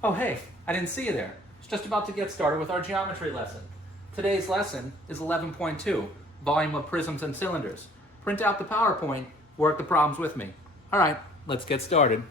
Oh hey, I didn't see you there. I was just about to get started with our geometry lesson. Today's lesson is 11.2, volume of prisms and cylinders. Print out the PowerPoint, work the problems with me. All right, let's get started.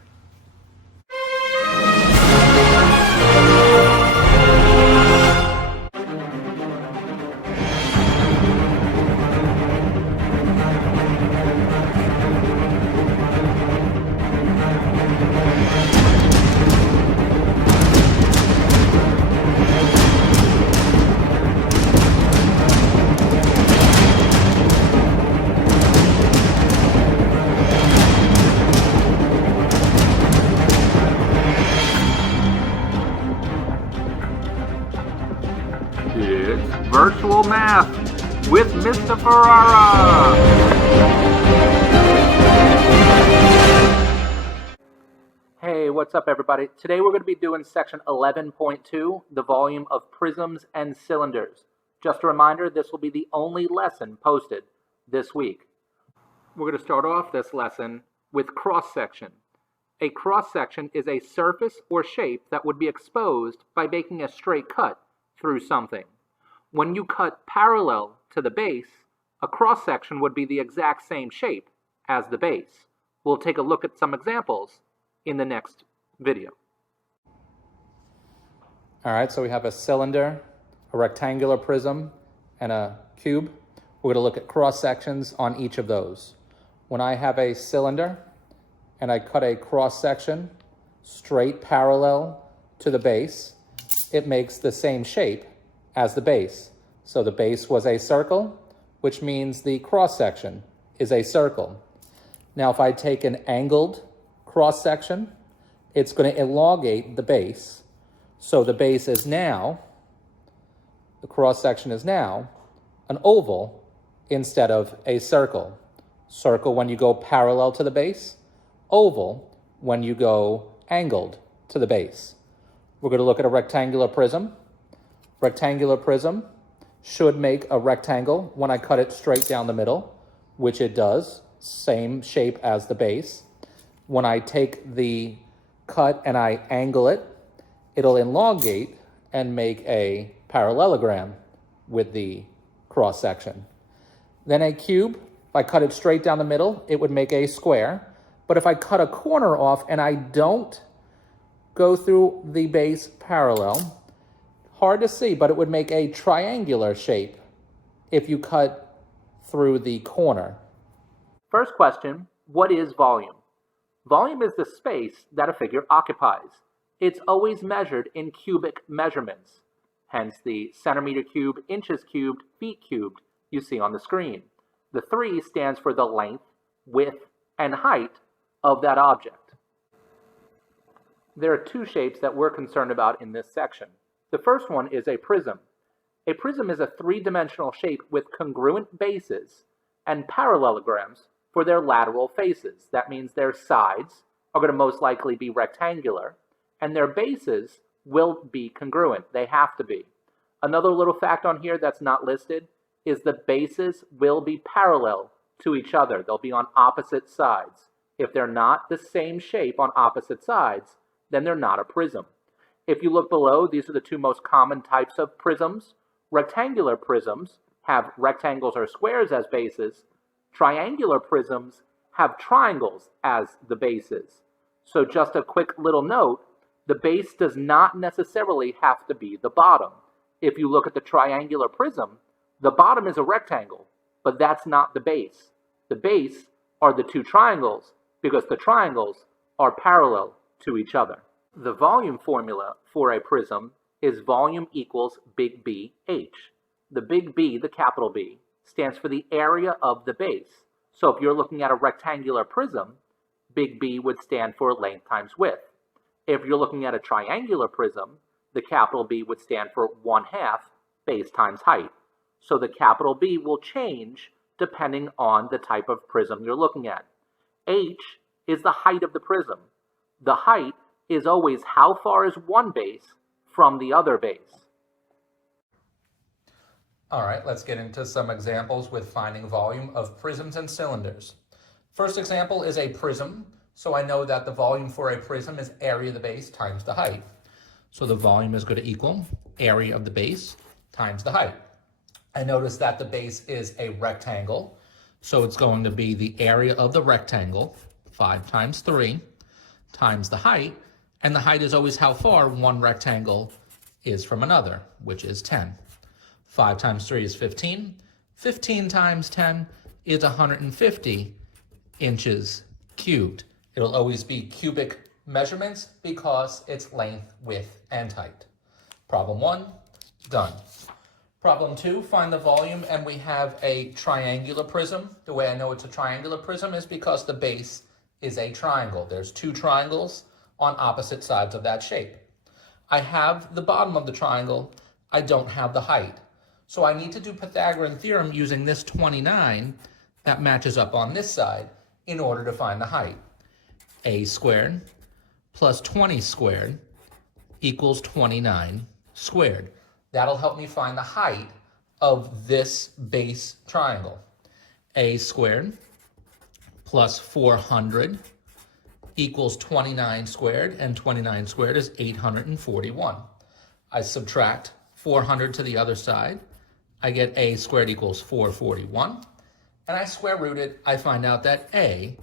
It's Virtual Math with Mr. Ferrara. Hey, what's up everybody? Today we're going to be doing section 11.2, the volume of prisms and cylinders. Just a reminder, this will be the only lesson posted this week. We're going to start off this lesson with cross-section. A cross-section is a surface or shape that would be exposed by making a straight cut through something. When you cut parallel to the base, a cross-section would be the exact same shape as the base. We'll take a look at some examples in the next video. All right, so we have a cylinder, a rectangular prism, and a cube. We're going to look at cross-sections on each of those. When I have a cylinder and I cut a cross-section straight parallel to the base, it makes the same shape as the base. So the base was a circle, which means the cross-section is a circle. Now if I take an angled cross-section, it's going to elongate the base. So the base is now, the cross-section is now an oval instead of a circle. Circle when you go parallel to the base, oval when you go angled to the base. We're going to look at a rectangular prism. Rectangular prism should make a rectangle when I cut it straight down the middle, which it does, same shape as the base. When I take the cut and I angle it, it'll elongate and make a parallelogram with the cross section. Then a cube, if I cut it straight down the middle, it would make a square. But if I cut a corner off and I don't go through the base parallel, hard to see, but it would make a triangular shape if you cut through the corner. First question, what is volume? Volume is the space that a figure occupies. It's always measured in cubic measurements, hence the centimeter cubed, inches cubed, feet cubed you see on the screen. The 3 stands for the length, width, and height of that object. There are 2 shapes that we're concerned about in this section. The first one is a prism. A prism is a 3-dimensional shape with congruent bases and parallelograms for their lateral faces. That means their sides are going to most likely be rectangular, and their bases will be congruent. They have to be. Another little fact on here that's not listed is the bases will be parallel to each other. They'll be on opposite sides. If they're not the same shape on opposite sides, then they're not a prism. If you look below, these are the 2 most common types of prisms. Rectangular prisms have rectangles or squares as bases. Triangular prisms have triangles as the bases. So just a quick little note, the base does not necessarily have to be the bottom. If you look at the triangular prism, the bottom is a rectangle, but that's not the base. The base are the 2 triangles because the triangles are parallel to each other. The volume formula for a prism is volume equals big B H. The big B, the capital B, stands for the area of the base. So if you're looking at a rectangular prism, big B would stand for length times width. If you're looking at a triangular prism, the capital B would stand for 1/2 base times height. So the capital B will change depending on the type of prism you're looking at. H is the height of the prism. The height is always how far is one base from the other base. All right, let's get into some examples with finding volume of prisms and cylinders. First example is a prism. So I know that the volume for a prism is area of the base times the height. So the volume is going to equal area of the base times the height. I notice that the base is a rectangle, so it's going to be the area of the rectangle, 5 times 3, times the height, and the height is always how far one rectangle is from another, which is 10. 5 times 3 is 15. 15 times 10 is 150 inches cubed. It'll always be cubic measurements because it's length, width, and height. Problem 1, done. Problem 2, find the volume, and we have a triangular prism. The way I know it's a triangular prism is because the base is a triangle. There's 2 triangles on opposite sides of that shape. I have the bottom of the triangle, I don't have the height. So I need to do Pythagorean theorem using this 29 that matches up on this side in order to find the height. A squared plus 20 squared equals 29 squared. That'll help me find the height of this base triangle. A squared plus 400 equals 29 squared, and 29 squared is 841. I subtract 400 to the other side. I get a squared equals 441. And I square root it. I find out that a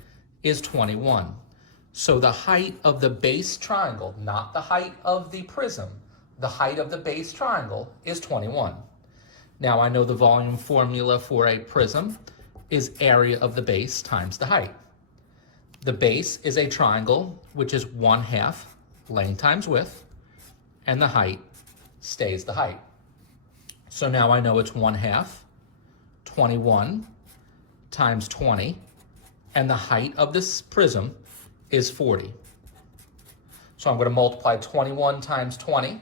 is 21. So the height of the base triangle, not the height of the prism, the height of the base triangle is 21. Now I know the volume formula for a prism is area of the base times the height. The base is a triangle, which is 1/2 length times width, and the height stays the height. So now I know it's 1/2, 21 times 20, and the height of this prism is 40. So I'm going to multiply 21 times 20.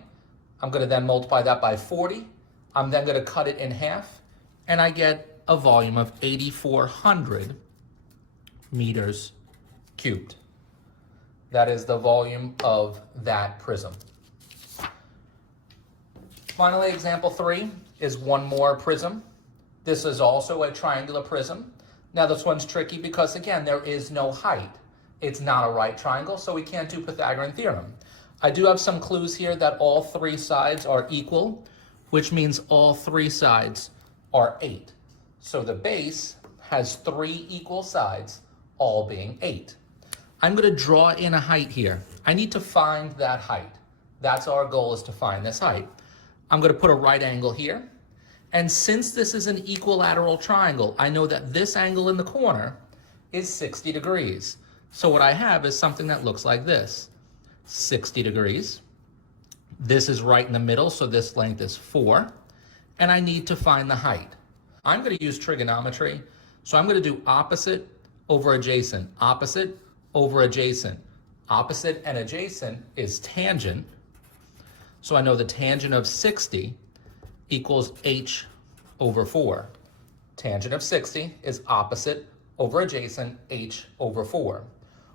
I'm going to then multiply that by 40. I'm then going to cut it in half, and I get a volume of 8,400 meters cubed. That is the volume of that prism. Finally, example 3 is one more prism. This is also a triangular prism. Now this one's tricky because, again, there is no height. It's not a right triangle, so we can't do Pythagorean theorem. I do have some clues here that all 3 sides are equal, which means all 3 sides are 8. So the base has 3 equal sides, all being 8. I'm going to draw in a height here. I need to find that height. That's our goal, is to find this height. I'm going to put a right angle here. And since this is an equilateral triangle, I know that this angle in the corner is 60 degrees. So what I have is something that looks like this. 60 degrees. This is right in the middle, so this length is 4. And I need to find the height. I'm going to use trigonometry. So I'm going to do opposite over adjacent, opposite over adjacent. Opposite and adjacent is tangent. So I know the tangent of 60 equals h over 4. Tangent of 60 is opposite over adjacent, h over 4.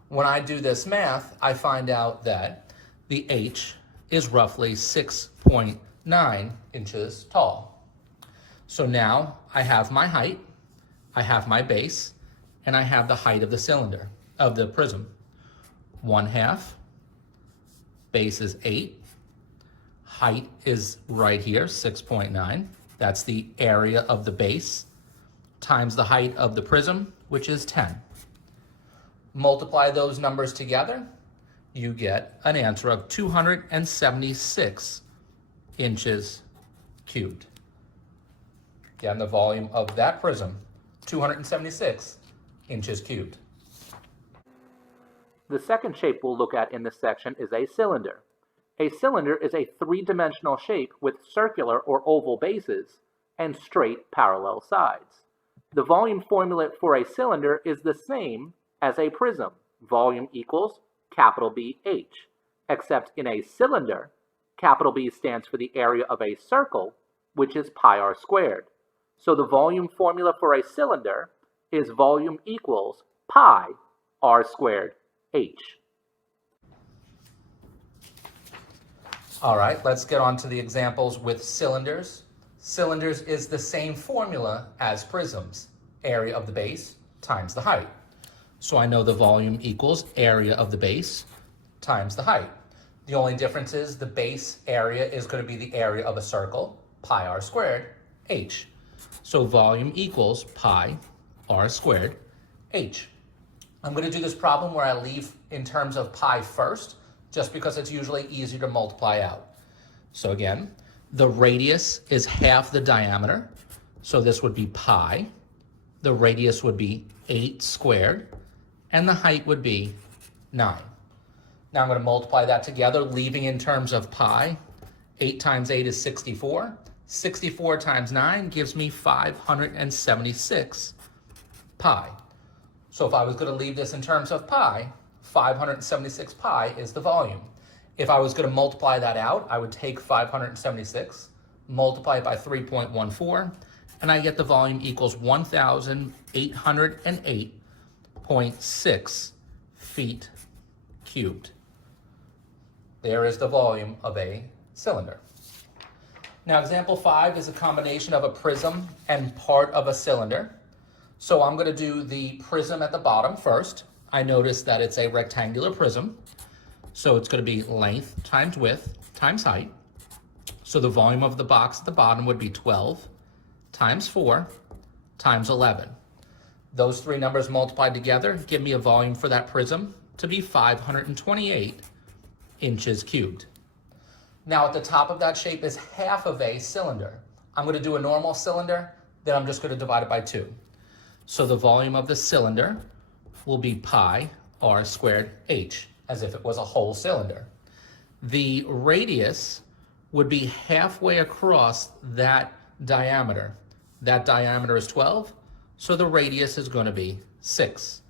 When I do this math, I find out that the h is roughly 6.9 inches tall. So now I have my height, I have my base, and I have the height of the cylinder, of the prism. 1/2, base is 8, height is right here, 6.9. That's the area of the base, times the height of the prism, which is 10. Multiply those numbers together, you get an answer of 276 inches cubed. Again, the volume of that prism, 276 inches cubed. The second shape we'll look at in this section is a cylinder. A cylinder is a 3-dimensional shape with circular or oval bases and straight parallel sides. The volume formula for a cylinder is the same as a prism. Volume equals capital BH, except in a cylinder, capital B stands for the area of a circle, which is pi r squared. So the volume formula for a cylinder is volume equals pi r squared h. All right, let's get on to the examples with cylinders. Cylinders is the same formula as prisms. Area of the base times the height. So I know the volume equals area of the base times the height. The only difference is the base area is going to be the area of a circle, pi r squared, h. So volume equals pi r squared, h. I'm going to do this problem where I leave in terms of pi first, just because it's usually easier to multiply out. So again, the radius is half the diameter, so this would be pi. The radius would be 8 squared, and the height would be 9. Now I'm going to multiply that together, leaving in terms of pi. 8 times 8 is 64. 64 times 9 gives me 576 pi. So if I was going to leave this in terms of pi, 576 pi is the volume. If I was going to multiply that out, I would take 576, multiply it by 3.14, and I get the volume equals 1,808.6 feet cubed. There is the volume of a cylinder. Now, example 5 is a combination of a prism and part of a cylinder. So I'm going to do the prism at the bottom first. I notice that it's a rectangular prism. So it's going to be length times width times height. So the volume of the box at the bottom would be 12 times 4 times 11. Those three numbers multiplied together give me a volume for that prism to be 528 inches cubed. Now at the top of that shape is half of a cylinder. I'm going to do a normal cylinder, then I'm just going to divide it by 2. So the volume of the cylinder will be pi r squared h, as if it was a whole cylinder. The radius would be halfway across that diameter. That diameter is 12, so the radius is going to be 6.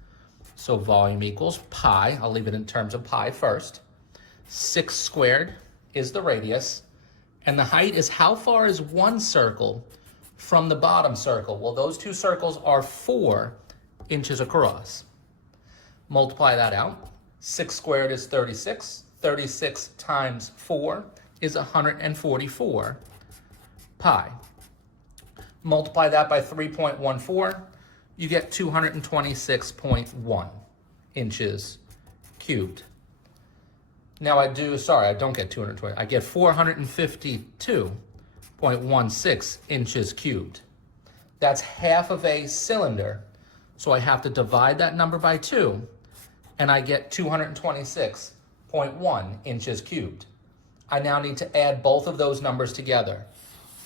So volume equals pi, I'll leave it in terms of pi first. 6 squared is the radius, and the height is how far is one circle from the bottom circle? Well, those two circles are 4 inches across. Multiply that out. 6 squared is 36. 36 times 4 is 144 pi. Multiply that by 3.14, you get 226.1 inches cubed. Now I don't get 220, I get 452.16 inches cubed. That's half of a cylinder, so I have to divide that number by 2, and I get 226.1 inches cubed. I now need to add both of those numbers together.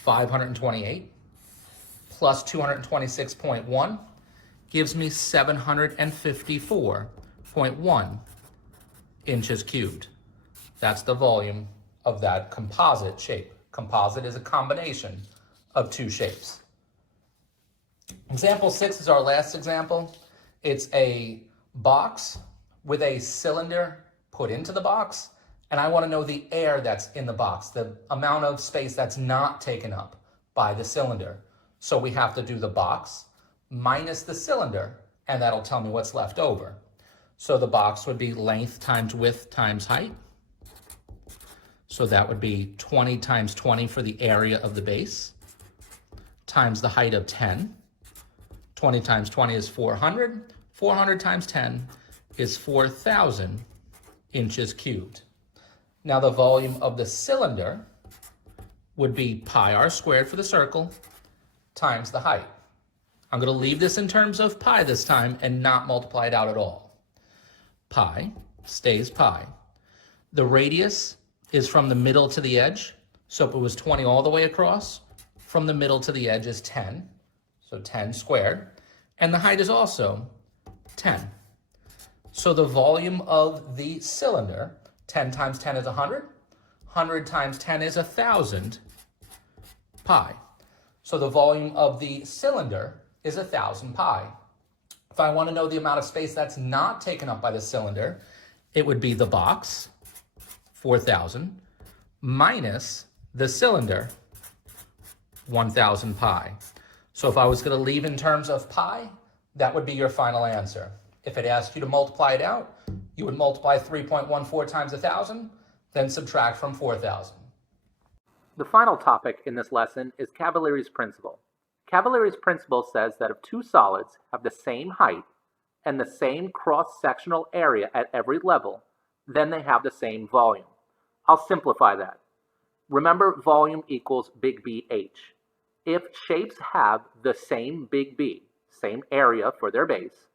528 plus 226.1 gives me 754.1 inches cubed. That's the volume of that composite shape. Composite is a combination of two shapes. Example 6 is our last example. It's a box with a cylinder put into the box, and I want to know the air that's in the box, the amount of space that's not taken up by the cylinder. So we have to do the box minus the cylinder, and that'll tell me what's left over. So the box would be length times width times height. So that would be 20 times 20 for the area of the base, times the height of 10. 20 times 20 is 400. 400 times 10 is 4,000 inches cubed. Now the volume of the cylinder would be pi r squared for the circle times the height. I'm going to leave this in terms of pi this time and not multiply it out at all. Pi stays pi. The radius is from the middle to the edge. So if it was 20 all the way across, from the middle to the edge is 10. So 10 squared. And the height is also 10. So the volume of the cylinder, 10 times 10 is 100. 100 times 10 is 1,000 pi. So the volume of the cylinder is 1,000 pi. If I want to know the amount of space that's not taken up by the cylinder, it would be the box, 4,000, minus the cylinder, 1,000 pi. So if I was going to leave in terms of pi, that would be your final answer. If it asked you to multiply it out, you would multiply 3.14 times 1,000, then subtract from 4,000. The final topic in this lesson is Cavaliere's principle. Cavaliere's principle says that if two solids have the same height and the same cross-sectional area at every level, then they have the same volume. I'll simplify that. Remember, volume equals big BH. If shapes have the same big B, same area for their base,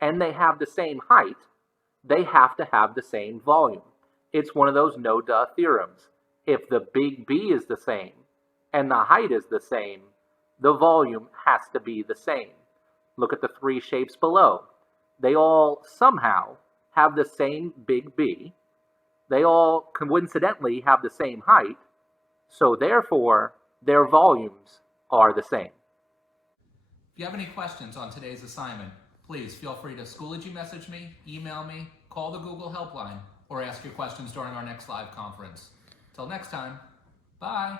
and they have the same height, they have to have the same volume. It's one of those no-duh theorems. If the big B is the same and the height is the same, the volume has to be the same. Look at the three shapes below. They all somehow have the same big B. They all coincidentally have the same height, so therefore their volumes are the same. If you have any questions on today's assignment, please feel free to Schoology message me, email me, call the Google helpline, or ask your questions during our next live conference. Till next time, bye.